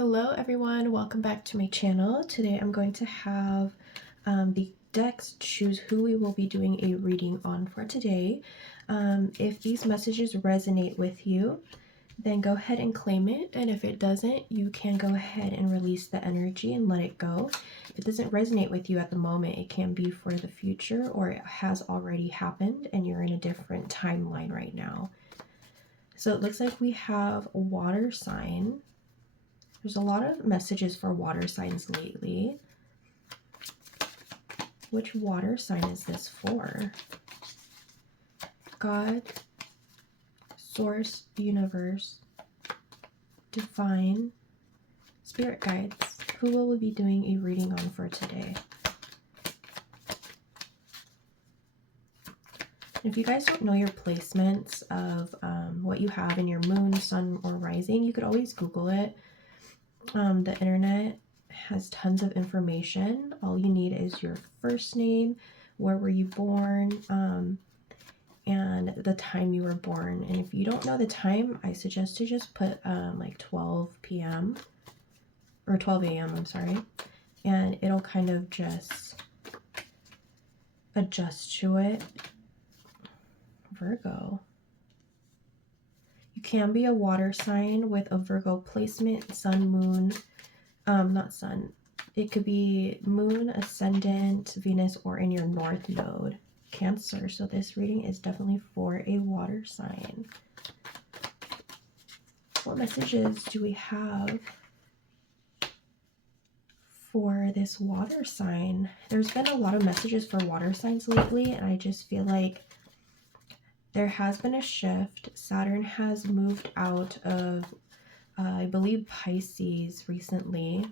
Hello everyone, welcome back to my channel. Today I'm going to have the decks choose who we will be doing a reading on for today. If these messages resonate with you, then go ahead and claim it, and if it doesn't, you can go ahead and release the energy and let it go. If it doesn't resonate with you at the moment, it can be for the future, or it has already happened and you're in a different timeline right now. So it looks like we have a water sign. There's a lot of messages for water signs lately. Which water sign is this for? God, Source, Universe, Divine, Spirit Guides. Who will we be doing a reading on for today? If you guys don't know your placements of what you have in your moon, sun, or rising, you could always Google it. The internet has tons of information. All you need is your first name, where were you born, and the time you were born. And if you don't know the time, I suggest to just put like 12 p.m. or 12 a.m. I'm sorry, and it'll kind of just adjust to it. Virgo. You can be a water sign with a Virgo placement, sun, moon, not sun. It could be moon, ascendant, Venus, or in your north node. Cancer. So this reading is definitely for a water sign. What messages do we have for this water sign? There's been a lot of messages for water signs lately, and I just feel like there has been a shift. Saturn has moved out of, I believe, Pisces recently.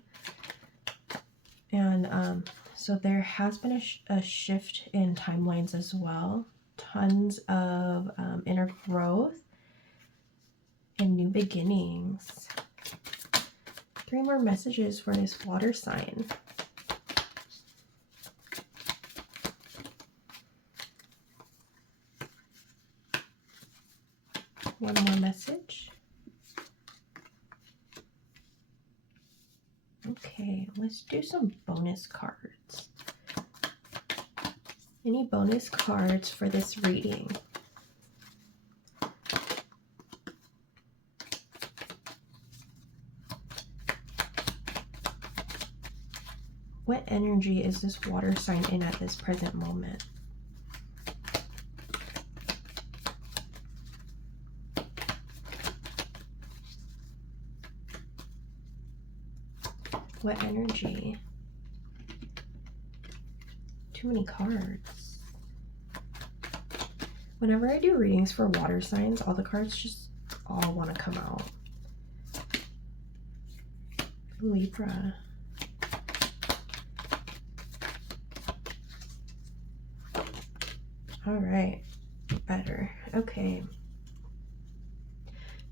And so there has been a shift in timelines as well. Tons of inner growth and new beginnings. 3 more messages for this water sign. One more message. Okay, let's do some bonus cards. Any bonus cards for this reading? What energy is this water sign in at this present moment? What energy? Too many cards. Whenever I do readings for water signs, all the cards just all want to come out. Libra. All right, better. Okay.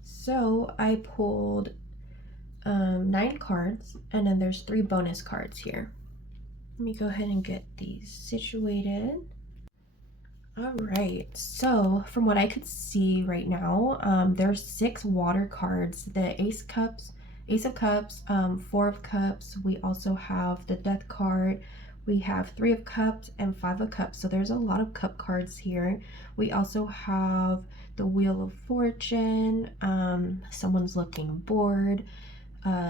So I pulled 9 cards, and then there's 3 bonus cards here. Let me go ahead and get these situated. All right, so from what I could see right now, there's 6 water cards. The Ace of Cups, 4 of Cups. We also have the Death card. We have 3 of Cups and 5 of Cups. So there's a lot of cup cards here. We also have the Wheel of Fortune. Someone's looking bored.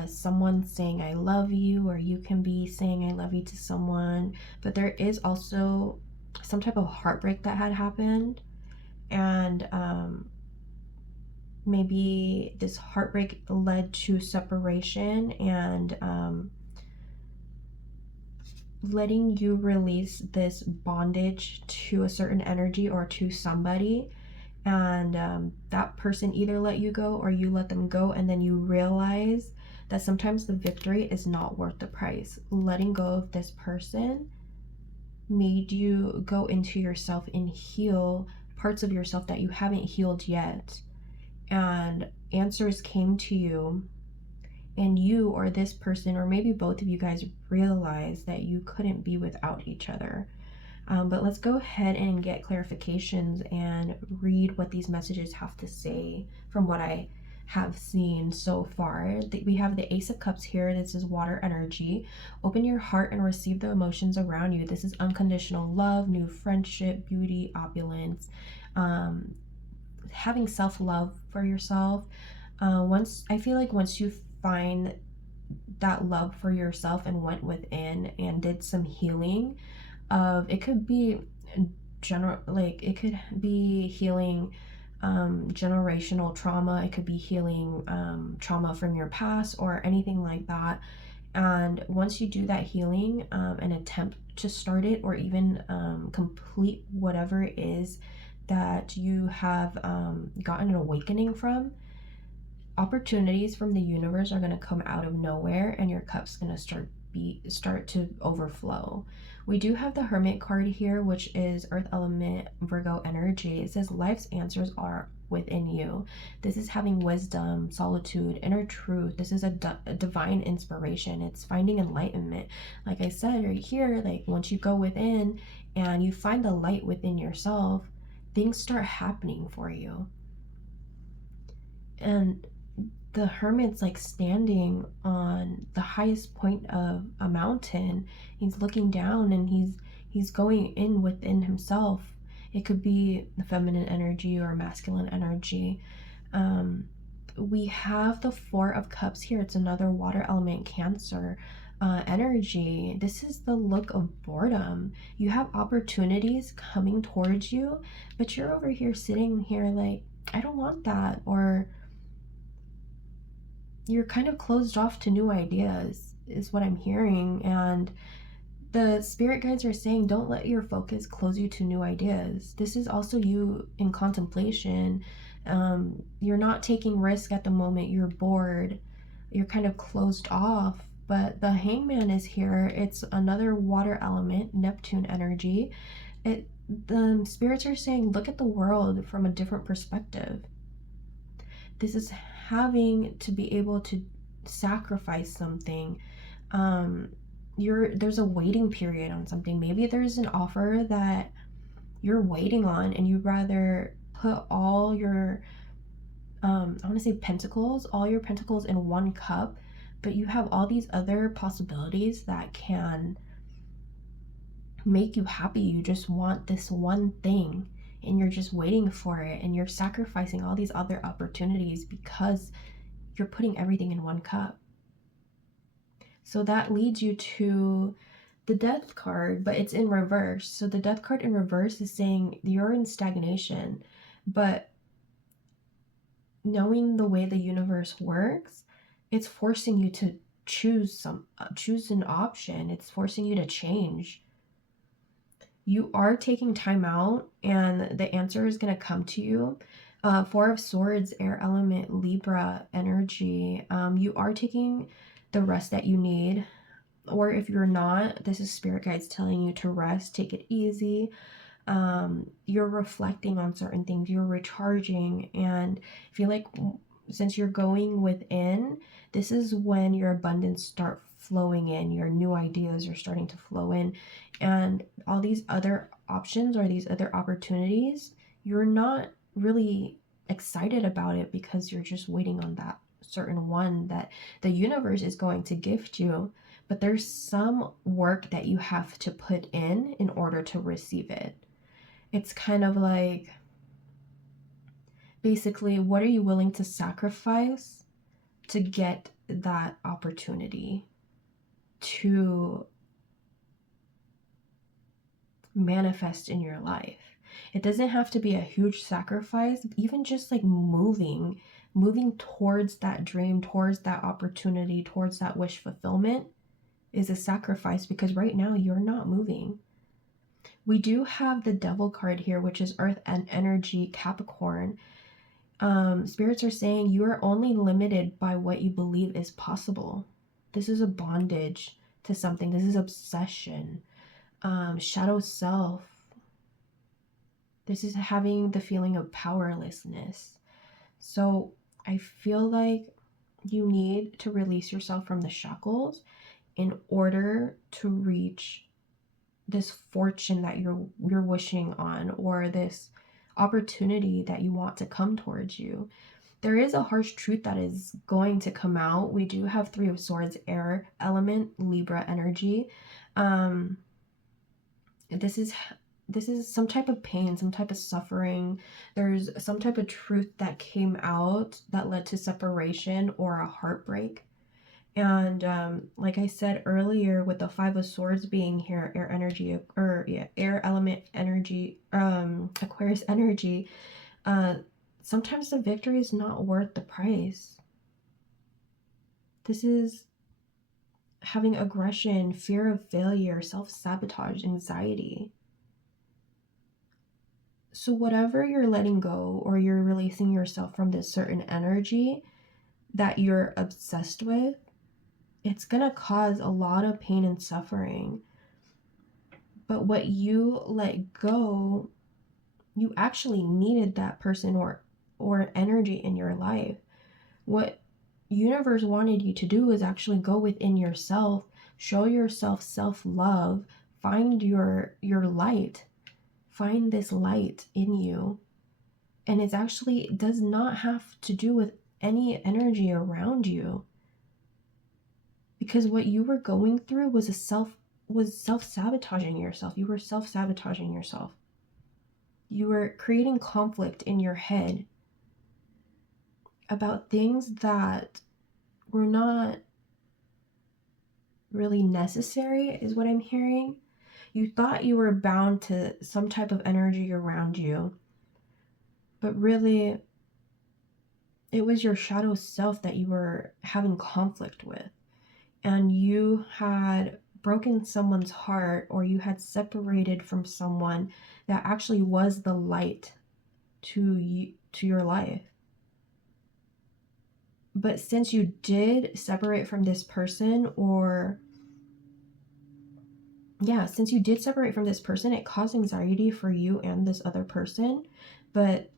Someone saying I love you, or you can be saying I love you to someone. But there is also some type of heartbreak that had happened, and maybe this heartbreak led to separation, and letting you release this bondage to a certain energy or to somebody, and that person either let you go or you let them go, and then you realize that sometimes the victory is not worth the price. Letting go of this person made you go into yourself and heal parts of yourself that you haven't healed yet. And answers came to you, and you or this person, or maybe both of you guys, realized that you couldn't be without each other. But let's go ahead and get clarifications and read what these messages have to say from what I have seen so far. We have the Ace of Cups here. This is water energy. Open your heart and receive the emotions around you. This is unconditional love, new friendship, beauty, opulence, having self-love for yourself. I feel like once you find that love for yourself and went within and did some healing of, it could be general, like it could be healing generational trauma, it could be healing trauma from your past or anything like that. And once you do that healing and attempt to start it or even complete whatever it is that you have gotten an awakening from, opportunities from the universe are going to come out of nowhere and your cup's going to start to overflow. We do have the Hermit card here, which is Earth element Virgo energy. It says life's answers are within you. This is having wisdom, solitude, inner truth. This is a divine inspiration. It's finding enlightenment. Like I said right here, like once you go within and you find the light within yourself, things start happening for you. And the hermit's like standing on the highest point of a mountain. He's looking down and he's going in within himself. It could be the feminine energy or masculine energy. We have the Four of Cups here. It's another water element, Cancer energy. This is the look of boredom. You have opportunities coming towards you, but you're over here sitting here like, I don't want that, or you're kind of closed off to new ideas is what I'm hearing. And the spirit guides are saying don't let your focus close you to new ideas. This is also you in contemplation. You're not taking risk at the moment. You're bored, you're kind of closed off. But the Hangman is here. It's another water element, Neptune energy. The spirits are saying look at the world from a different perspective. This is having to be able to sacrifice something. There's a waiting period on something. Maybe there's an offer that you're waiting on and you'd rather put all your I want to say pentacles, all your pentacles in one cup, but you have all these other possibilities that can make you happy. You just want this one thing and you're just waiting for it, and you're sacrificing all these other opportunities because you're putting everything in one cup. So that leads you to the Death card, but it's in reverse. So the Death card in reverse is saying you're in stagnation, but knowing the way the universe works, it's forcing you to choose an option. It's forcing you to change. You are taking time out and the answer is going to come to you. Four of Swords, air element, Libra energy. You are taking the rest that you need. Or if you're not, this is spirit guides telling you to rest, take it easy. You're reflecting on certain things, you're recharging, and I feel like since you're going within, this is when your abundance start flowing in, your new ideas are starting to flow in, and all these other options or these other opportunities, you're not really excited about it because you're just waiting on that certain one that the universe is going to gift you. But there's some work that you have to put in order to receive it. It's kind of like, basically, what are you willing to sacrifice to get that opportunity to manifest in your life? It doesn't have to be a huge sacrifice, even just like moving towards that dream, towards that opportunity, towards that wish fulfillment is a sacrifice, because right now you're not moving. We do have the Devil card here, which is Earth and energy, Capricorn. Spirits are saying you are only limited by what you believe is possible. This is a bondage to something. This is obsession, shadow self. This is having the feeling of powerlessness. So I feel like you need to release yourself from the shackles in order to reach this fortune that you're wishing on, or this opportunity that you want to come towards you. there is a harsh truth that is going to come out. We do have Three of Swords, air element, Libra energy. This is some type of pain, some type of suffering. There's some type of truth that came out that led to separation or a heartbreak. And like I said earlier, with the Five of Swords being here, air energy, or yeah, air element energy, Aquarius energy, sometimes the victory is not worth the price. This is having aggression, fear of failure, self-sabotage, anxiety. So whatever you're letting go, or you're releasing yourself from this certain energy that you're obsessed with, it's gonna cause a lot of pain and suffering. But what you let go, you actually needed that person or energy in your life. What universe wanted you to do is actually go within yourself, show yourself self-love, find your light, find this light in you. And it actually does not have to do with any energy around you, because what you were going through was self-sabotaging yourself. You were self-sabotaging yourself. You were creating conflict in your head about things that were not really necessary, is what I'm hearing. You thought you were bound to some type of energy around you, but really it was your shadow self that you were having conflict with. And you had broken someone's heart, or you had separated from someone that actually was the light to your life. But since you did separate from this person, since you did separate from this person, it caused anxiety for you and this other person. But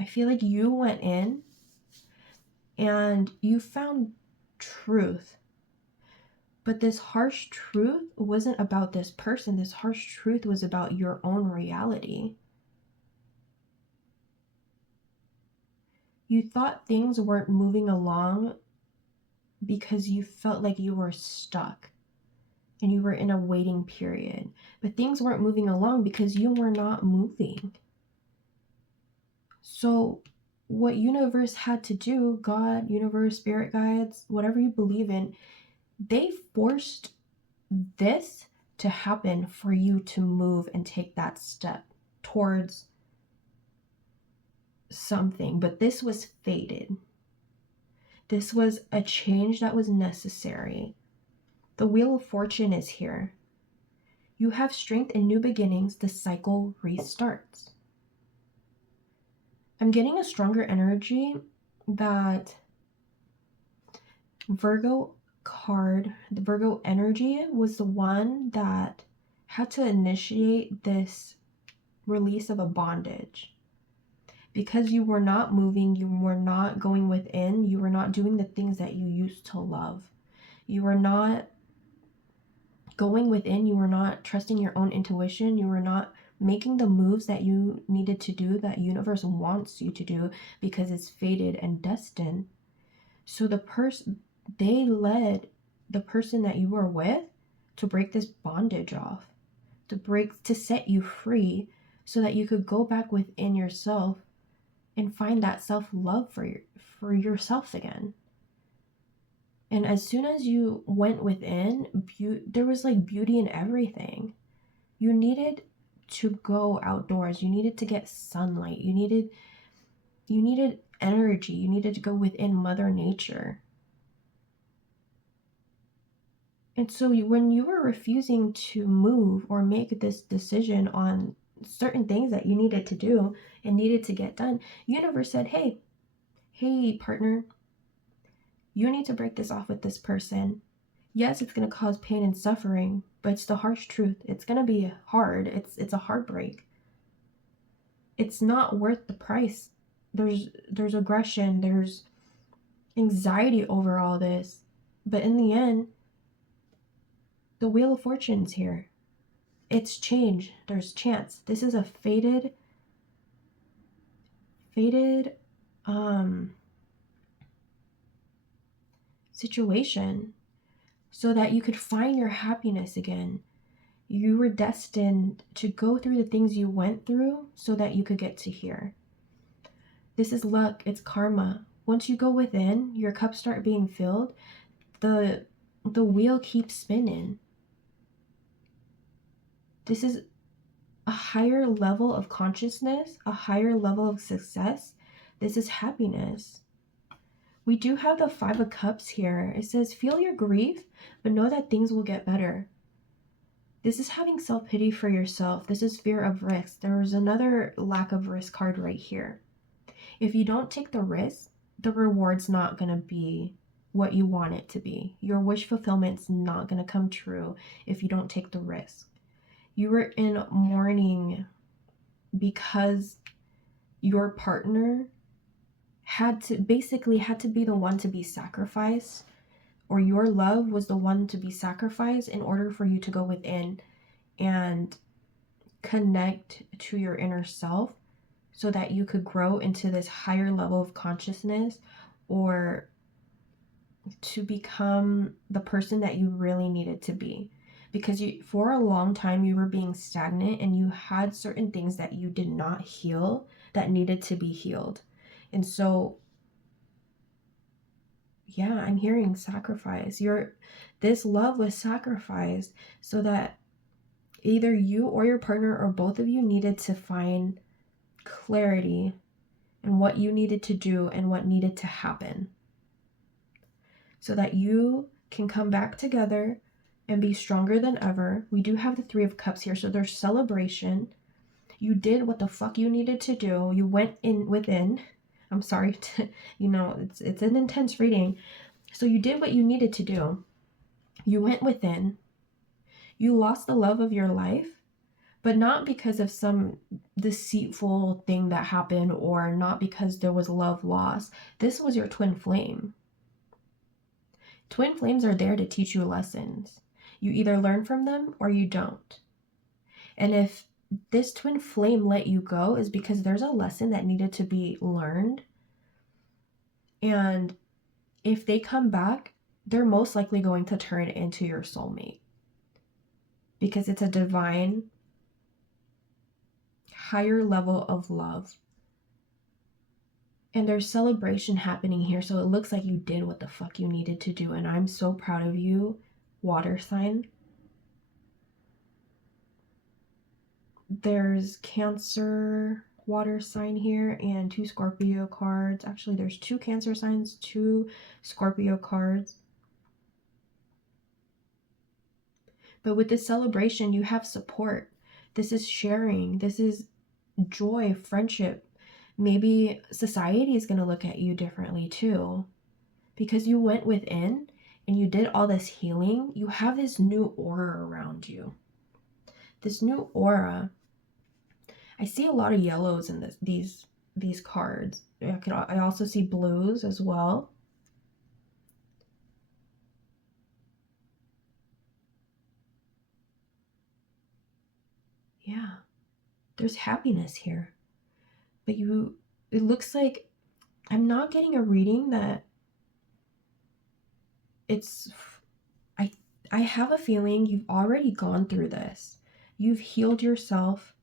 I feel like you went in and you found truth. But this harsh truth wasn't about this person. This harsh truth was about your own reality. You thought things weren't moving along because you felt like you were stuck and you were in a waiting period. But things weren't moving along because you were not moving. So what universe had to do, God, universe, spirit guides, whatever you believe in, they forced this to happen for you to move and take that step towards something. But this was fated. This was a change that was necessary. The Wheel of Fortune is here. You have strength and new beginnings. The cycle restarts. I'm getting a stronger energy that Virgo card, the Virgo energy, was the one that had to initiate this release of a bondage. Because you were not moving, you were not going within, you were not doing the things that you used to love. You were not going within, you were not trusting your own intuition, you were not making the moves that you needed to do, that universe wants you to do, because it's fated and destined. So they led the person that you were with to break this bondage off, to set you free, so that you could go back within yourself and find that self-love for yourself again. And as soon as you went within, there was like beauty in everything. You needed to go outdoors. You needed to get sunlight. You needed energy. You needed to go within Mother Nature. And so when you were refusing to move or make this decision on certain things that you needed to do and needed to get done, universe said, hey partner, you need to break this off with this person. Yes, it's going to cause pain and suffering, but it's the harsh truth. It's going to be hard. It's a heartbreak. It's not worth the price. There's aggression, there's anxiety over all this. But in the end, the Wheel of Fortune's here. It's change. There's chance. This is a fated situation so that you could find your happiness again. You were destined to go through the things you went through so that you could get to here. This is luck. It's karma. Once you go within, your cups start being filled. The wheel keeps spinning. This is a higher level of consciousness, a higher level of success. This is happiness. We do have the 5 of Cups here. It says, feel your grief, but know that things will get better. This is having self-pity for yourself. This is fear of risk. There's another lack of risk card right here. If you don't take the risk, the reward's not going to be what you want it to be. Your wish fulfillment's not going to come true if you don't take the risk. You were in mourning because your partner had to be the one to be sacrificed, or your love was the one to be sacrificed in order for you to go within and connect to your inner self so that you could grow into this higher level of consciousness, or to become the person that you really needed to be. Because for a long time you were being stagnant and you had certain things that you did not heal that needed to be healed. And so, yeah, I'm hearing sacrifice. This love was sacrificed so that either you or your partner or both of you needed to find clarity in what you needed to do and what needed to happen so that you can come back together and be stronger than ever. We do have the 3 of Cups here, so there's celebration. You did what the fuck you needed to do. You went in within. I'm sorry to, it's an intense reading. So you did what you needed to do. You went within. You lost the love of your life, but not because of some deceitful thing that happened, or not because there was love lost. This was your twin flame. Twin flames are there to teach you lessons. You either learn from them or you don't. And if this twin flame let you go, is because there's a lesson that needed to be learned. And if they come back, they're most likely going to turn into your soulmate, because it's a divine, higher level of love. And there's celebration happening here, so it looks like you did what the fuck you needed to do, and I'm so proud of you, water sign. There's Cancer water sign here and 2 Scorpio cards. Actually, there's 2 Cancer signs, 2 Scorpio cards. But with this celebration, you have support. This is sharing. This is joy, friendship. Maybe society is going to look at you differently too, because you went within and you did all this healing. You have this new aura around you. This new aura. I see a lot of yellows in these cards. I also see blues as well. Yeah, there's happiness here. But it looks like I'm not getting a reading that I have a feeling you've already gone through this. You've healed yourself.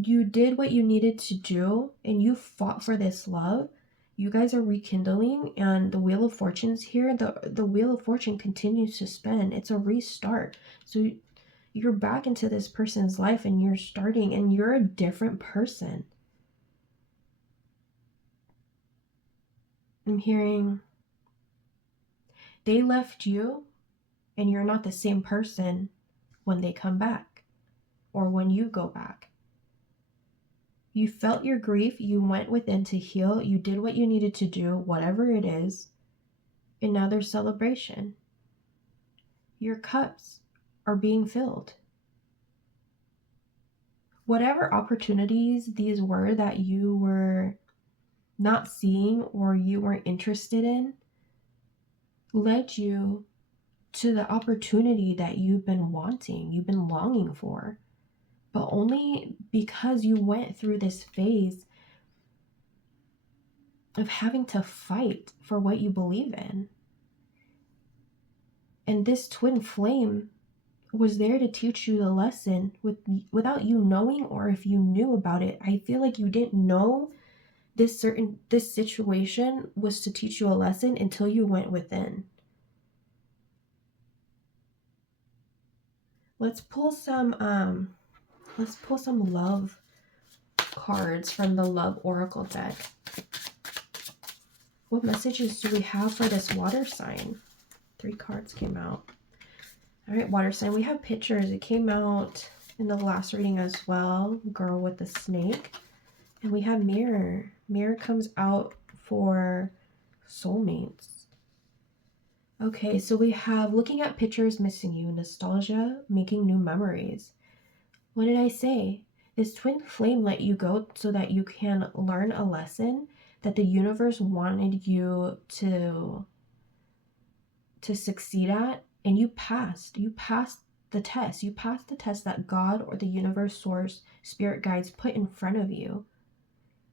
You did what you needed to do, and you fought for this love. You guys are rekindling, and the Wheel of Fortune's here. The Wheel of Fortune continues to spin. It's a restart. So you're back into this person's life, and you're starting, and you're a different person. I'm hearing they left you, and you're not the same person when they come back or when you go back. You felt your grief, you went within to heal, you did what you needed to do, whatever it is, and now there's celebration. Your cups are being filled. Whatever opportunities these were that you were not seeing or you weren't interested in led you to the opportunity that you've been wanting, you've been longing for. But only because you went through this phase of having to fight for what you believe in. And this twin flame was there to teach you the lesson without you knowing, or if you knew about it. I feel like you didn't know this situation was to teach you a lesson until you went within. Let's pull some love cards from the Love Oracle deck. What messages do we have for this water sign? 3 cards came out. All right, water sign. We have pictures. It came out in the last reading as well. Girl with the snake. And we have mirror. Mirror comes out for soulmates. Okay, so we have looking at pictures, missing you, nostalgia, making new memories. What did I say? This twin flame let you go so that you can learn a lesson that the universe wanted you to succeed at, and you passed. You passed the test. You passed the test that God or the universe, source, spirit guides put in front of you.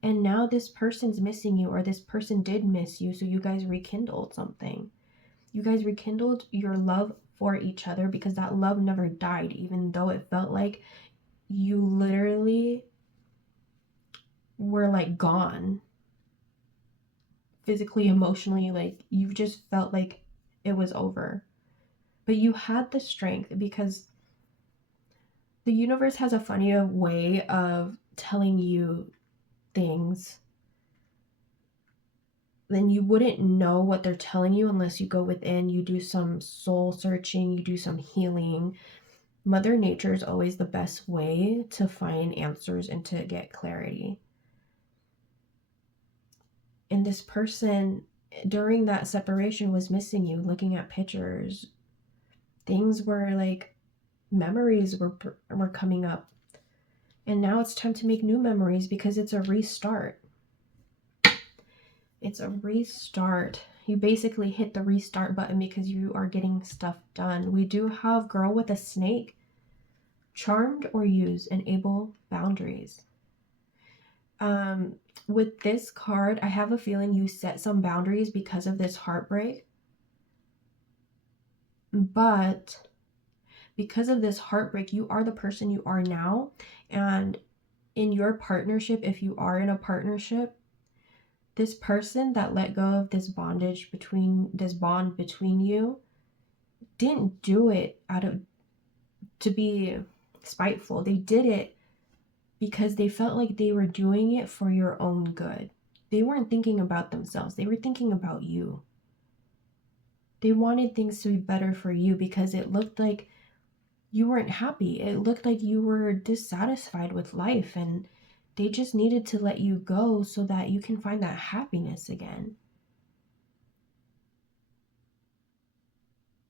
And now this person's missing you, or this person did miss you, so you guys rekindled something. You guys rekindled your love for each other, because that love never died, even though it felt like you literally were like gone. Physically, emotionally, like you just felt like it was over. But you had the strength, because the universe has a funny way of telling you things. Then you wouldn't know what they're telling you unless you go within, you do some soul searching, you do some healing. Mother Nature is always the best way to find answers and to get clarity. And this person during that separation was missing you, looking at pictures. Things were like, memories were coming up. And now it's time to make new memories, because it's a restart. It's a restart. You basically hit the restart button because you are getting stuff done. We do have girl with a snake. Charmed or use, enable boundaries. With this card, I have a feeling you set some boundaries because of this heartbreak. But because of this heartbreak, you are the person you are now. And in your partnership, if you are in a partnership, this person that let go of this bond between you didn't do it to be spiteful. They did it because they felt like they were doing it for your own good. They weren't thinking about themselves. They were thinking about you. They wanted things to be better for you, because it looked like you weren't happy. It looked like you were dissatisfied with life, and they just needed to let you go so that you can find that happiness again.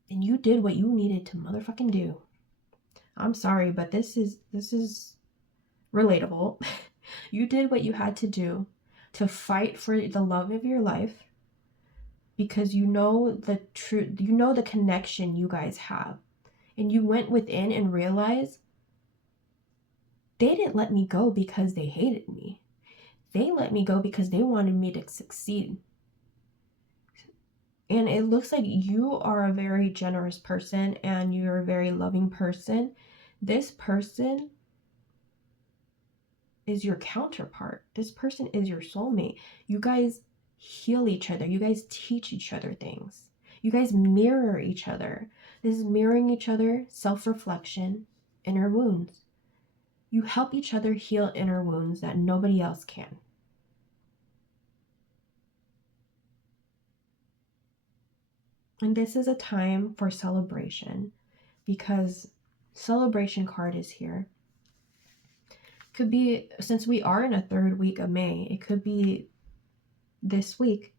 And you did what you needed to motherfucking do. I'm sorry, but this is relatable. You did what you had to do to fight for the love of your life, because you know the truth, you know the connection you guys have. And you went within and realized they didn't let me go because they hated me. They let me go because they wanted me to succeed. And it looks like you are a very generous person and you're a very loving person. This person is your counterpart. This person is your soulmate. You guys heal each other. You guys teach each other things. You guys mirror each other. This is mirroring each other, self-reflection, inner wounds. You help each other heal inner wounds that nobody else can. And this is a time for celebration, because celebration card is here. Could be, since we are in a 3rd week of May, it could be this week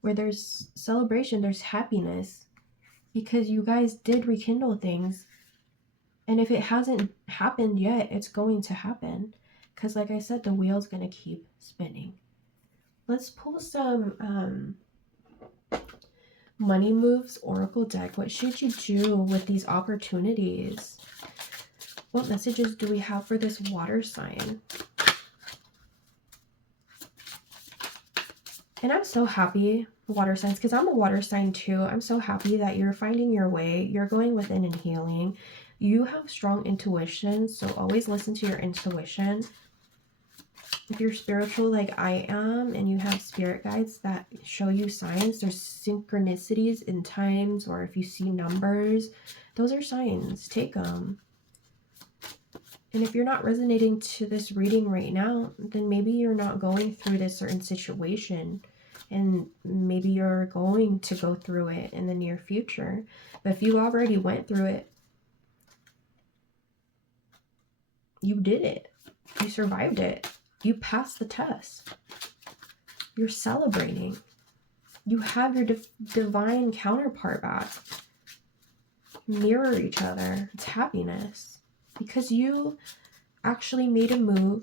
where there's celebration, there's happiness, because you guys did rekindle things. And if it hasn't happened yet, it's going to happen, because like I said, the wheel's going to keep spinning. Let's pull some Money Moves Oracle deck. What should you do with these opportunities? What messages do we have for this water sign? And I'm so happy, water signs, because I'm a water sign too. I'm so happy that you're finding your way. You're going within and healing. You have strong intuition, so always listen to your intuition. If you're spiritual like I am and you have spirit guides that show you signs, there's synchronicities in times, or if you see numbers, those are signs. Take them. And if you're not resonating to this reading right now, then maybe you're not going through this certain situation. And maybe you're going to go through it in the near future. But if you already went through it, you did it. You survived it. You passed the test. You're celebrating. You have your divine counterpart back. Mirror each other. It's happiness. Because you actually made a move,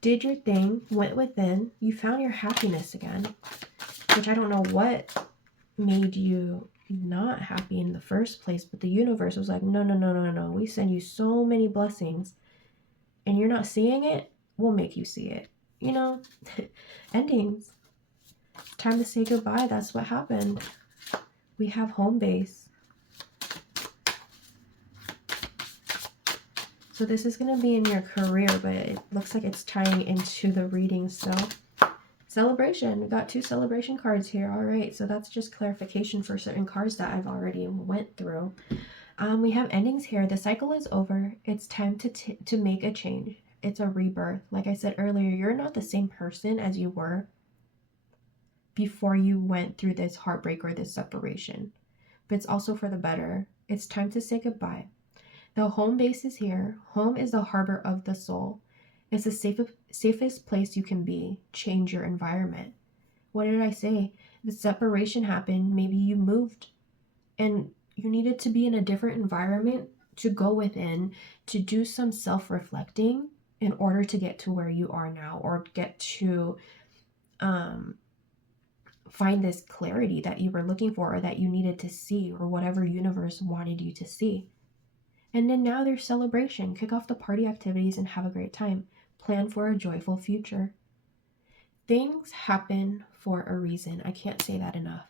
did your thing, went within, you found your happiness again. Which I don't know what made you not happy in the first place, but the universe was like, no, no, no, no, no. We send you so many blessings and you're not seeing it, we'll make you see it. You know, endings. Time to say goodbye. That's what happened. We have home base. So this is going to be in your career, but it looks like it's tying into the reading still. Celebration. We got 2 celebration cards here. All right, so that's just clarification for certain cards that I've already went through. We have endings here. The cycle is over. It's time to make a change. It's a rebirth. Like I said earlier, you're not the same person as you were before you went through this heartbreak or this separation. But it's also for the better. It's time to say goodbye. The home base is here. Home is the harbor of the soul. It's the safest place you can be. Change your environment. What did I say? The separation happened. Maybe you moved and you needed to be in a different environment to go within, to do some self-reflecting in order to get to where you are now, or get to find this clarity that you were looking for, or that you needed to see, or whatever universe wanted you to see. And then now there's celebration. Kick off the party activities and have a great time. Plan for a joyful future. Things happen for a reason. I can't say that enough.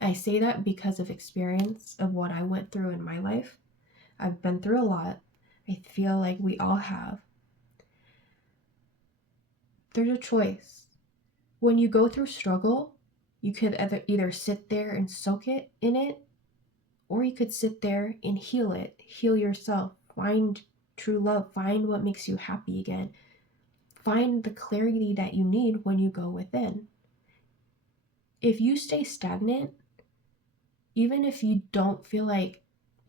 I say that because of experience of what I went through in my life. I've been through a lot. I feel like we all have. There's a choice. When you go through struggle, you could either sit there and soak it in it, or you could sit there and heal it, heal yourself, find true love, find what makes you happy again, find the clarity that you need when you go within. If you stay stagnant, even if you don't feel like,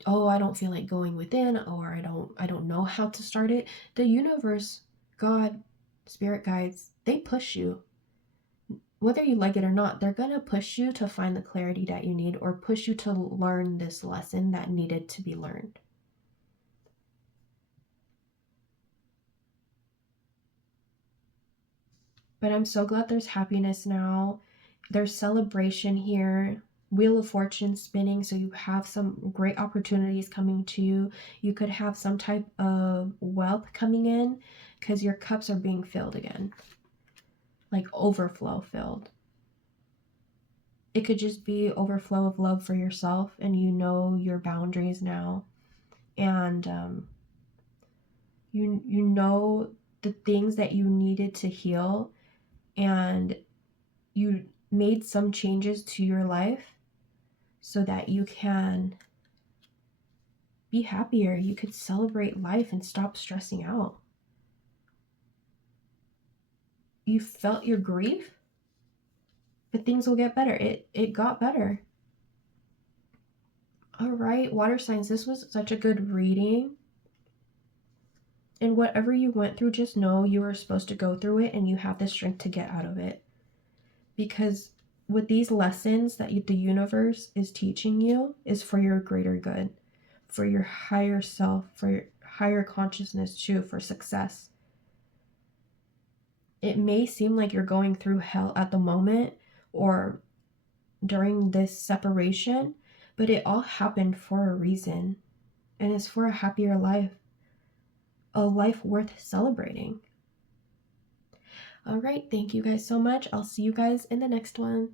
oh, I don't feel like going within, or I don't know how to start it, the universe, God, spirit guides, they push you. Whether you like it or not, they're going to push you to find the clarity that you need, or push you to learn this lesson that needed to be learned. But I'm so glad there's happiness now. There's celebration here. Wheel of Fortune spinning, so you have some great opportunities coming to you. You could have some type of wealth coming in because your cups are being filled again. Like overflow filled. It could just be overflow of love for yourself, and you know your boundaries now. And you know the things that you needed to heal, and you made some changes to your life so that you can be happier. You could celebrate life and stop stressing out. You felt your grief, but things will get better. It got better. All right, water signs, this was such a good reading. And whatever you went through, just know you were supposed to go through it, and you have the strength to get out of it. Because with these lessons that the universe is teaching you is for your greater good, for your higher self, for your higher consciousness too, for success. It may seem like you're going through hell at the moment or during this separation, but it all happened for a reason, and it's for a happier life, a life worth celebrating. All right, thank you guys so much. I'll see you guys in the next one.